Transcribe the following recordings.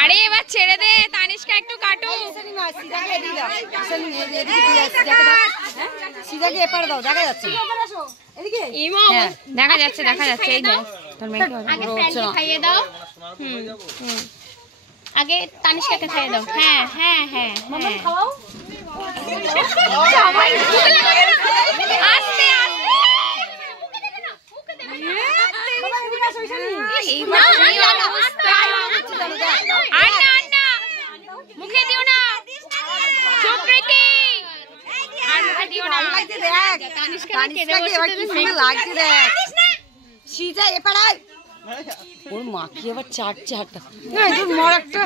আরে এবার ছেড়ে দে, তানিষ্কা একটু কাটো। দেখা যাচ্ছে দেখা যাচ্ছে, এই দেখ খাইয়ে দাও। আগে তানিষ্কাকে খাইয়ে দাও। হ্যাঁ হ্যাঁ হ্যাঁ আস্তে মুখে দিও না, সুকৃতি আর মুখে দিও না। ওর মা কি আবার চাটছে হাতটা, মর একটা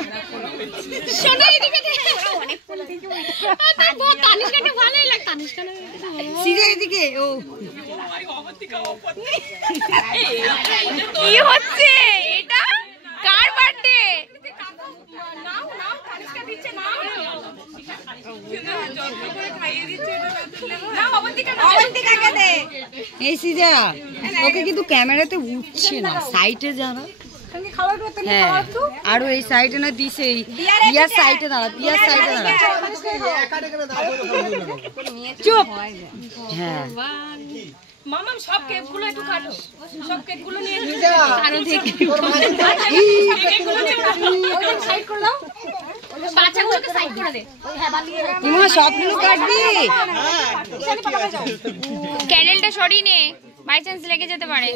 এদিকে। ও কি হচ্ছে এটা? কার বার্থডে? এই সিজা ওকে কিন্তু ক্যামেরাতে উঠছে না, সাইডে জানা। হ্যাঁ আরো এই সাইডে না দিছে, পিয়ার সাইডে দাঁড়া, পিয়ার সাইডে দাঁড়া। চুপ। হ্যাঁ মামাম সব কেকগুলো একটু কাটো, সব কেকগুলো নিয়ে আরো দেখি সাইড করে দাও, বাচ্চাগুলোকে সাইড করে দে। ইমা সবগুলো কাটবি, ক্যান্ডেলটা সরিয়ে নে, বাই চান্স লেগে যেতে পারে।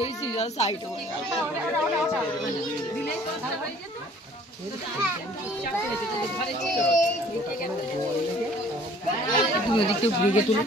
ঘুরে তুলে